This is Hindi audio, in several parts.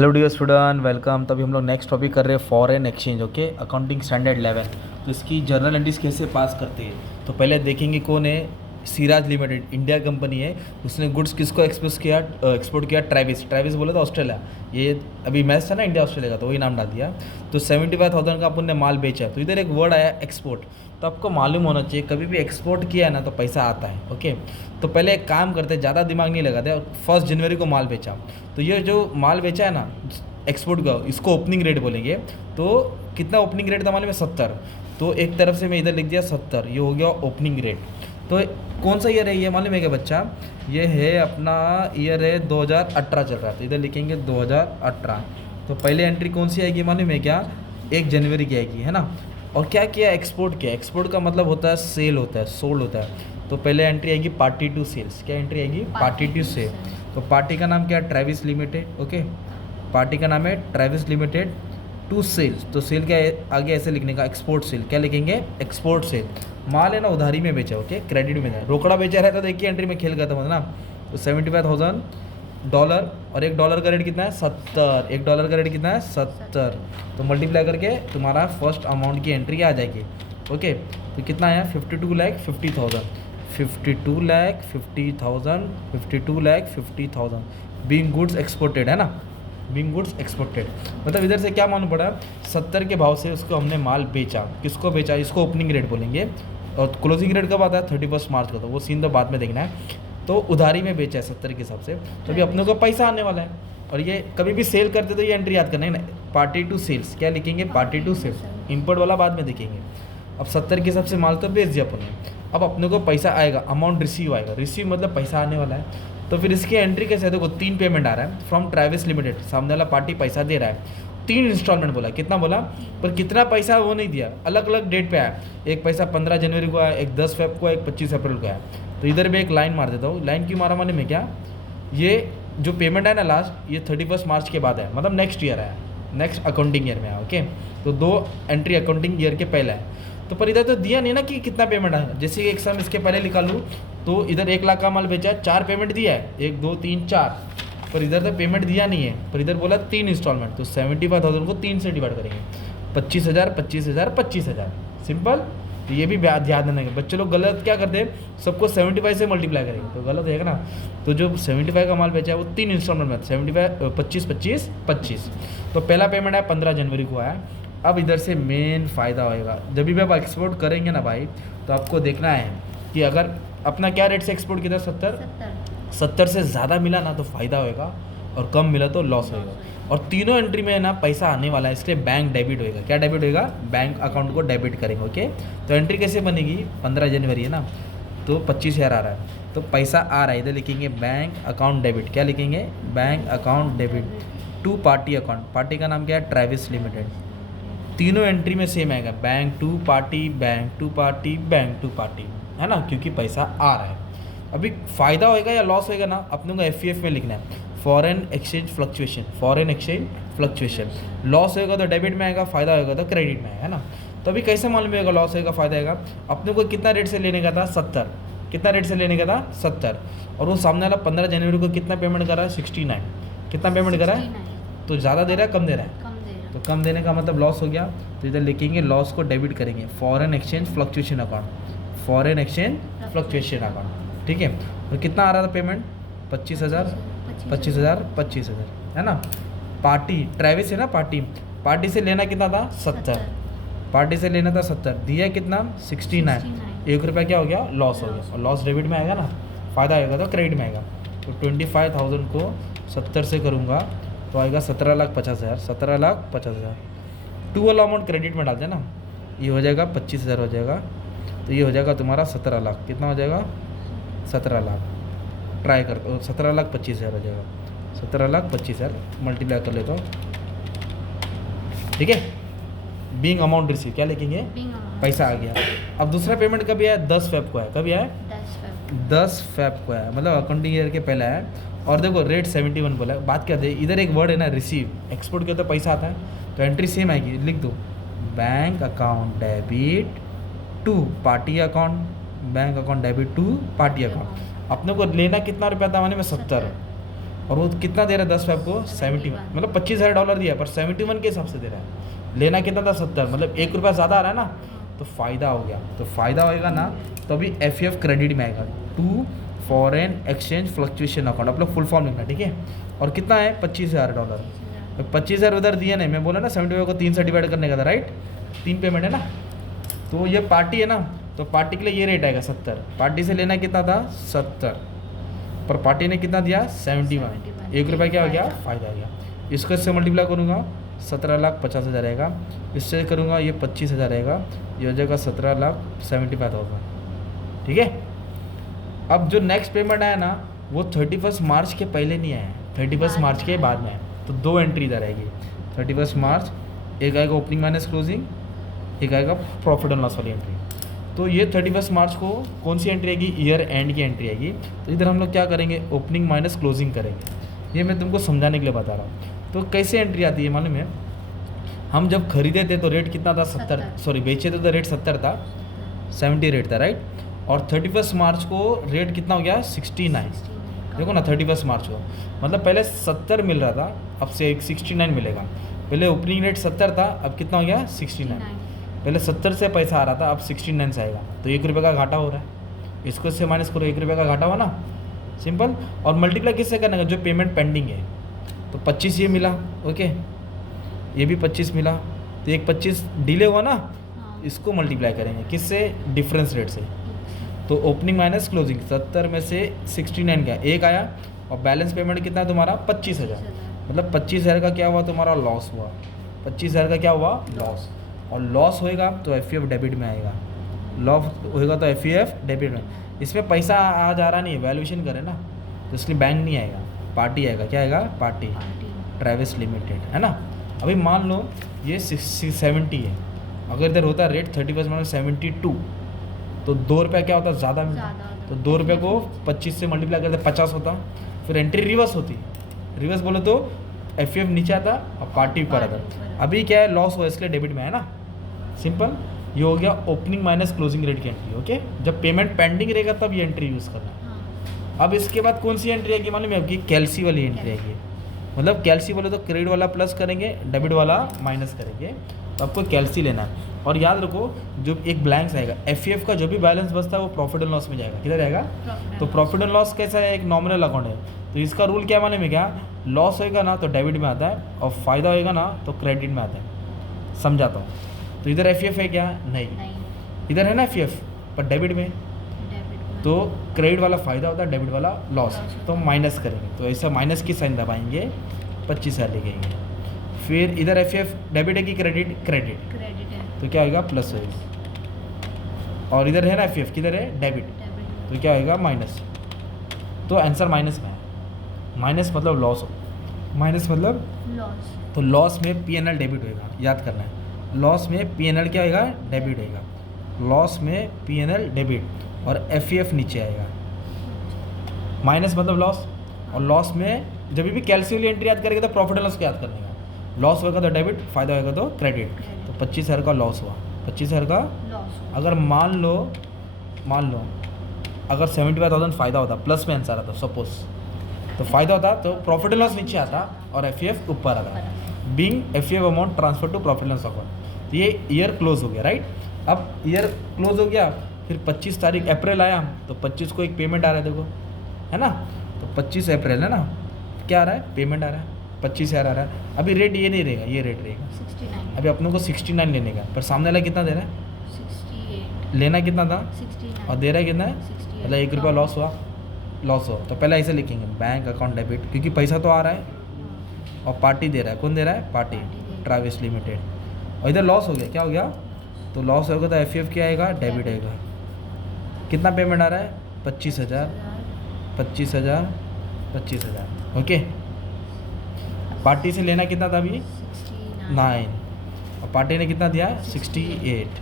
Hello dear student, welcome. तभी हम लोग नेक्स्ट टॉपिक कर रहे हैं foreign exchange. Okay, accounting standard 11। तो इसकी जर्नल एंट्रीज कैसे पास करते हैं तो पहले देखेंगे कौन है। सिराज लिमिटेड इंडिया कंपनी है। उसने गुड्स किसको एक्सपोर्ट किया? ट्रेविस। ट्रेविस बोला था ऑस्ट्रेलिया। ये अभी मैच था ना इंडिया ऑस्ट्रेलिया का, तो वही नाम डाल दिया। तो 75,000 का अपन ने माल बेचा। तो इधर एक वर्ड आया एक्सपोर्ट। तो आपको मालूम होना चाहिए कभी भी एक्सपोर्ट किया है ना तो पैसा आता है। ओके, तो पहले एक काम करते, ज़्यादा दिमाग नहीं लगाते। 1 जनवरी को माल बेचा, तो ये जो माल बेचा है ना एक्सपोर्ट का, इसको ओपनिंग रेट बोलेंगे। तो कितना ओपनिंग रेट था मालूम है? 70। तो एक तरफ से मैं इधर लिख दिया 70, ये हो गया ओपनिंग रेट। तो कौन सा ईयर है ये मालूम है क्या बच्चा? ये है अपना ईयर है 2018 चल रहा है, तो इधर लिखेंगे 2018। तो पहले एंट्री कौन सी आएगी मालूम है क्या? 1 जनवरी की आएगी, है ना। और क्या किया? एक्सपोर्ट किया। एक्सपोर्ट का मतलब होता है सेल होता है, सोल्ड होता है। तो पहले एंट्री आएगी पार्टी टू सेल्स। क्या एंट्री आएगी? Party to sale. तो पार्टी का नाम क्या है? Travis limited. ओके, पार्टी का नाम है ट्रेविस लिमिटेड टू सेल्स। तो सेल क्या है आगे ऐसे लिखने का? Export cell. क्या लिखेंगे? Export cell. माल है ना उधारी में बेचा। ओके, क्रेडिट में नहीं, रोकड़ा बेचा रहता तो देखिए एंट्री में खेल करता ना। तो $75,000 और $1 का रेट कितना है? 70। $1 का रेट कितना है? 70। तो मल्टीप्लाई करके तुम्हारा फर्स्ट अमाउंट की एंट्री आ जाएगी। ओके, तो कितना आया? 52,50,000। 52,50,000 बीइंग गुड्स एक्सपोर्टेड, है ना। बीइंग गुड्स एक्सपोर्टेड मतलब इधर से क्या मालूम पड़ा? 70 के भाव से उसको हमने माल बेचा। किसको बेचा? इसको ओपनिंग रेट बोलेंगे। और क्लोजिंग रेट कब आता है? 31 मार्च का। तो वो सीन तो बाद में देखना है। तो उधारी में बेचा है 70 के हिसाब से, तो अभी अपने को पैसा आने वाला है। और ये कभी भी सेल करते तो ये एंट्री याद करना है ना, पार्टी टू सेल्स। क्या लिखेंगे? Party to sales. इंपोर्ट वाला बाद में देखेंगे। अब 70 के हिसाब से माल तो बेच दिया अपन ने। अब अपने को पैसा आएगा, अमाउंट रिसीव आएगा। रिसीव मतलब पैसा आने वाला है। तो फिर इसकी एंट्री कैसे है? देखो 3 पेमेंट आ रहा है फ्रॉम ट्रेविस लिमिटेड। सामने वाला पार्टी पैसा दे रहा है, 3 इंस्टॉलमेंट बोला। कितना बोला? पर कितना पैसा वो नहीं दिया, अलग अलग डेट पे आया। एक पैसा 15 जनवरी को आया, एक 10 फेब को आया, एक 25 अप्रैल को आया। तो इधर भी एक लाइन मार देता हूँ। लाइन क्यों मारा माने में क्या? ये जो पेमेंट है ना लास्ट, ये 31 मार्च के बाद है, मतलब नेक्स्ट ईयर है, नेक्स्ट अकाउंटिंग ईयर में है। ओके, तो 2 एंट्री अकाउंटिंग ईयर के पहले है। तो पर इधर तो दिया नहीं ना कि कितना पेमेंट है। जैसे एक सम इसके पहले निकालूँ तो इधर 1 लाख का माल बेचा है, 4 पेमेंट दिया है, 1 2 3 4। पर इधर तो पेमेंट दिया नहीं है, पर इधर बोला 3 इंस्टॉलमेंट। तो 75,000 को 3 से डिवाइड करेंगे, 25,000 25,000 25,000। सिंपल। तो ये भी ध्यान देना है। बच्चे लोग गलत क्या करते हैं, सबको 75 से मल्टीप्लाई करेंगे, तो गलत है ना। तो जो 75 का माल बेचा है वो 3 इंस्टॉलमेंट में 75 25 25 25। तो पहला पेमेंट है 15 जनवरी को आया। अब इधर से मेन फ़ायदा होएगा, जब भी आप एक्सपोर्ट करेंगे ना भाई, तो आपको देखना है कि अगर अपना क्या रेट से एक्सपोर्ट किया? 70 से ज़्यादा मिला ना तो फ़ायदा होएगा, और कम मिला तो लॉस होएगा। और तीनों एंट्री में ना पैसा आने वाला है, इसलिए बैंक डेबिट होएगा। क्या डेबिट होएगा? बैंक अकाउंट को डेबिट करेंगे। ओके, तो एंट्री कैसे बनेगी? 15 जनवरी है ना, तो 25,000 आ रहा है, तो पैसा आ रहा है। इधर लिखेंगे बैंक अकाउंट डेबिट। क्या लिखेंगे? Bank account debit to party account. Party का नाम क्या है? Travis limited. तीनों एंट्री में सेम आएगा, bank to party, bank to party, bank to party, है ना, क्योंकि पैसा आ रहा है। अभी फ़ायदा होएगा या लॉस होएगा ना, अपने को FEF में लिखना है, foreign exchange fluctuation. Foreign exchange fluctuation. Loss होएगा तो डेबिट में आएगा, फ़ायदा होएगा तो क्रेडिट में आएगा, है ना। तो अभी कैसे मालूम होगा लॉस होएगा फ़ायदा आएगा? अपने को कितना रेट से लेने का था? 70। कितना रेट से लेने का था? 70। और वो सामने वाला 15 जनवरी को कितना पेमेंट कर रहा है? 69। कितना पेमेंट कर रहा है? तो ज़्यादा दे रहा है, कम दे रहा है? तो कम देने का मतलब लॉस हो गया। तो इधर लिखेंगे लॉस को डेबिट करेंगे, foreign exchange fluctuation account. Foreign exchange fluctuation account, ठीक है। और कितना आ रहा था पेमेंट? 25,000 25,000 25,000, है ना। पार्टी ट्रेविस है ना, पार्टी पार्टी से लेना कितना था? 70। पार्टी से लेना था 70, दिया कितना? 69। 1 रुपया क्या हो गया? लॉस हो गया। और लॉस डेबिट में आएगा ना, फ़ायदा आएगा तो क्रेडिट में आएगा। तो 25,000 को 70 से करूँगा तो आएगा 17,50,000। 17,50,000 टू वाला अमाउंट क्रेडिट में डालते हैं ना, ये हो जाएगा 25,000 हो जाएगा। तो ये हो जाएगा तुम्हारा 17 लाख। कितना हो जाएगा? 17 लाख। ट्राई कर, 17,25,000 हो जाएगा। 17,25,000 मल्टीप्लाई कर लेता हूँ, ठीक है। बीइंग अमाउंट रिसीव क्या लिखेंगे? पैसा आ गया। अब दूसरा पेमेंट कभी आया? 10 फेब को आया। कभी आया? 10 फेब को आया, मतलब अकाउंटिंग ईयर के पहले आया। और देखो रेट 71 बोला है। बात क्या है, इधर एक वर्ड है ना रिसीव। एक्सपोर्ट किया तो पैसा आता है, तो एंट्री सेम आएगी। लिख दो bank account debit to party account. Bank account debit to party account. अपने को लेना कितना रुपया था माने में? 70। और वो कितना दे रहा है 10 फेब को 71, मतलब $25,000 दिया पर 71 के हिसाब से दे रहा है। लेना कितना था 70, मतलब ₹1 ज़्यादा आ रहा है ना, तो फ़ायदा हो गया। तो फ़ायदा होएगा ना तो अभी FEF क्रेडिट में आएगा, to foreign exchange fluctuation account, आप लोग फुल फॉर्म लिखना, ठीक है। और कितना है $25,000, तो 25,000 उधर दिया नहीं, मैं बोला ना 75 को 3 से डिवाइड करने का था, राइट, 3 पेमेंट है ना। तो ये पार्टी है ना, तो पार्टी के लिए ये रेट आएगा 70, पार्टी से लेना कितना था 70, पर पार्टी ने कितना दिया 71, ₹1 क्या हो गया फ़ायदा आ गया। इसको इससे मल्टीप्लाई करूँगा 17,50,000 आएगा, इससे करूँगा ये 25,000 आएगा, ये हो जाएगा 17,75,000, ठीक है। अब जो नेक्स्ट पेमेंट आया ना वो 31 मार्च के पहले नहीं आया, 31 मार्च के बाद में आया, तो 2 एंट्री इधर आएगी। 31 मार्च एक आएगा ओपनिंग माइनस क्लोजिंग, एक आएगा प्रॉफिट एंड लॉस वाली एंट्री। तो ये 31 मार्च को कौन सी एंट्री आएगी, ईयर एंड की एंट्री आएगी। तो इधर हम लोग क्या करेंगे, ओपनिंग माइनस क्लोजिंग करेंगे, ये मैं तुमको समझाने के लिए बता रहा हूँ। तो कैसे एंट्री आती है मालूम है, हम जब खरीदे थे तो रेट कितना था 70, सॉरी बेचे थे तो रेट 70 था, 70 रेट था, राइट। और 31 मार्च को रेट कितना हो गया 69, देखो ना 31 मार्च को, मतलब पहले 70 मिल रहा था, अब से 69 मिलेगा। पहले ओपनिंग रेट 70 था, अब कितना हो गया 69, पहले 70 से पैसा आ रहा था, अब 69 से आएगा, तो ₹1 का घाटा हो रहा है। इसको इससे माइनस करो, ₹1 का घाटा हुआ ना, सिंपल। और मल्टीप्लाई किससे करने का, जो पेमेंट पेंडिंग है, तो 25 ये मिला, ओके, ये भी 25 मिला, तो एक 25 डिले हुआ ना, इसको मल्टीप्लाई करेंगे किससे, डिफरेंस रेट से। तो ओपनिंग माइनस क्लोजिंग 70 में से 69 का एक आया, और बैलेंस पेमेंट कितना है तुम्हारा 25,000, मतलब 25,000 का क्या हुआ तुम्हारा लॉस हुआ, 25,000 का क्या हुआ लॉस। और लॉस होएगा तो FEF डेबिट में आएगा, लॉस होएगा तो FEF डेबिट में। इसमें पैसा आ जा रहा नहीं है, वैल्यूएशन करें ना, तो इसलिए बैंक नहीं आएगा, पार्टी आएगा। क्या आएगा, पार्टी ट्रेविस लिमिटेड, है ना। अभी मान लो ये 70 है, अगर इधर होता रेट 31 माइनस 72, तो ₹2 क्या होता ज़्यादा मिलता, तो ₹2 को 25 से मल्टीप्लाई करते 50 होता, फिर एंट्री रिवर्स होती, रिवर्स बोलो तो FEF नीचे आता और पार्टी ऊपर आता। अभी क्या है, लॉस हुआ इसलिए डेबिट में है ना, सिंपल। ये हो गया ओपनिंग माइनस क्लोजिंग रेट की एंट्री, ओके। जब पेमेंट पेंडिंग रहेगा तब ये एंट्री यूज़ करना। अब इसके बाद कौन सी एंट्री आएगी मालूम है आपकी, कैल्सी वाली एंट्री आएगी। मतलब कैल्सी बोले तो क्रेडिट वाला प्लस करेंगे, डेबिट वाला माइनस करेंगे, तो आपको कैल्सी लेना है। और याद रखो जो एक ब्लैंक्स आएगा, FEF का जो भी बैलेंस बचता है वो प्रॉफिट एंड लॉस में जाएगा, किधर जाएगा, तो प्रॉफिट एंड लॉस कैसा है, एक नॉमिनल अकाउंट है, तो इसका रूल क्या मालूम है क्या, लॉस होएगा ना तो डेबिट में आता है, और फायदा होएगा ना तो क्रेडिट में आता है। समझाता हूँ, तो इधर FEF है क्या, नहीं, इधर है ना FEF पर डेबिट में, तो क्रेडिट वाला फ़ायदा होता है, डेबिट वाला लॉस, तो माइनस करेंगे, तो ऐसा माइनस की साइन दबाएंगे, 25,000 लिखेंगे। फिर इधर FEF डेबिट है कि क्रेडिट, क्रेडिट है, तो क्या होगा प्लस होगा। और इधर है ना FEF किधर है, डेबिट, तो क्या होगा माइनस, तो आंसर माइनस में है। माइनस मतलब लॉस हो, माइनस मतलब लॉस, तो लॉस में P&L डेबिट होएगा, याद करना है। लॉस में P&L क्या होएगा, डेबिट होएगा, लॉस में P&L डेबिट, और FEF नीचे आएगा। माइनस मतलब लॉस, और लॉस में जब भी कैल्सी वाली एंट्री याद करेंगे तो प्रॉफिट एंड लॉस को याद करने का, लॉस होगा तो डेबिट, फायदा होगा तो क्रेडिट। तो 25,000 का लॉस हुआ, 25,000 का लॉस। अगर मान लो अगर 75,000 फ़ायदा होता, प्लस में आंसर आता सपोज, तो फ़ायदा होता तो प्रॉफिट एंड लॉस नीचे आता और FEF ऊपर आता, being FEF amount transfer to profit and loss account. ये ईयर क्लोज हो गया, राइट। अब ईयर क्लोज हो गया, फिर 25 तारीख अप्रैल आया, तो 25 को एक पेमेंट आ रहा है, देखो है ना, तो 25 अप्रैल है ना, क्या आ रहा है, पेमेंट आ रहा है, 25,000 आ रहा है। अभी रेट ये नहीं रहेगा, ये रेट रहेगा 69, अभी अपनों को 69 लेने का, पर सामने वाला कितना दे रहा है 68, लेना कितना था 69, और दे रहा है कितना है, मतलब ₹1 लॉस हुआ, तो पहले ऐसे लिखेंगे बैंक अकाउंट डेबिट, क्योंकि पैसा तो आ रहा है, और पार्टी दे रहा है, कौन दे रहा है, पार्टी ट्रेविस लिमिटेड। और इधर लॉस हो गया, क्या हो गया, तो लॉस होगा तो FEF क्या आएगा, डेबिट आएगा। कितना पेमेंट आ रहा है, 25,000, 25,000, 25,000, ओके। पार्टी से लेना कितना था अभी 9, और पार्टी ने कितना दिया 68,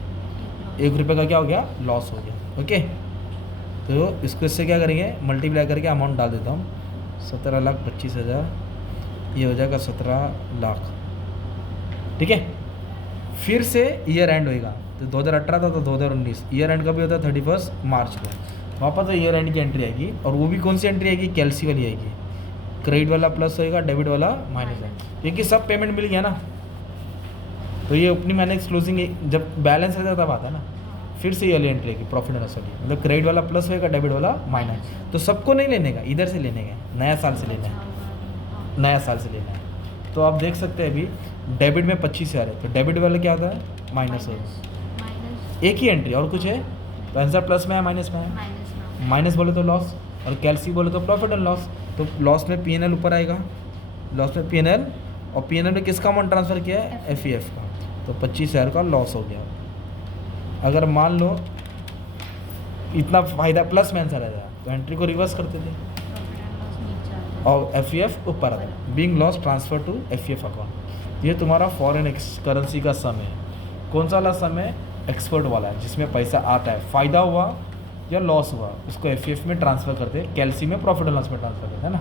₹1 का क्या हो गया, लॉस हो गया, ओके। तो इसको इससे क्या करेंगे, मल्टीप्लाई करके अमाउंट डाल देता हूँ, 17,25,000, ये हो जाएगा 17 लाख, ठीक है। फिर से ईयर एंड होएगा, तो 2018 था तो 2019, ईयर एंड का भी होता है 31 मार्च को, वापस तो ईयर एंड की एंट्री आएगी, और वो भी कौन सी एंट्री आएगी, कैल्सी वाली आएगी। क्रेडिट वाला प्लस होएगा, डेबिट वाला माइनस है, क्योंकि सब पेमेंट मिल गया ना। तो ये ओपनिंग माइनस क्लोजिंग जब बैलेंस रहता है तब आता है ना, फिर से ये वाली एंट्री की प्रॉफिट एंड लॉस वाली, मतलब क्रेडिट वाला प्लस होएगा, डेबिट वाला माइनस। तो सबको नहीं लेने का, इधर से लेने का, नया साल से लेना है, नया साल से लेना है। तो आप देख सकते हैं अभी डेबिट में 25,000 है, तो डेबिट वाला क्या होता है, माइनस होगा, एक ही एंट्री और कुछ है, तो आंसर प्लस में है माइनस में है, माइनस बोले तो लॉस और कैलसी बोले तो प्रॉफिट एंड लॉस। तो लॉस में पीएनएल ऊपर आएगा, लॉस में पीएनएल, और पीएनएल में किसका अमाउंट ट्रांसफ़र किया है, एफईएफ का, तो 25,000 का लॉस हो गया। अगर मान लो इतना फ़ायदा प्लस में आंसर आ जाए तो एंट्री को रिवर्स करते थे और एफईएफ ऊपर आता है, being loss transfer to FEF account. ये तुम्हारा फॉरेन करेंसी का सम है। कौन सा वाला सम है, एक्सपोर्ट वाला है, जिसमें पैसा आता है, फ़ायदा हुआ या लॉस हुआ उसको एफईएफ में ट्रांसफ़र करते हैं, कैलसी में प्रॉफिट एंड लॉस में ट्रांसफ़र करते हैं ना।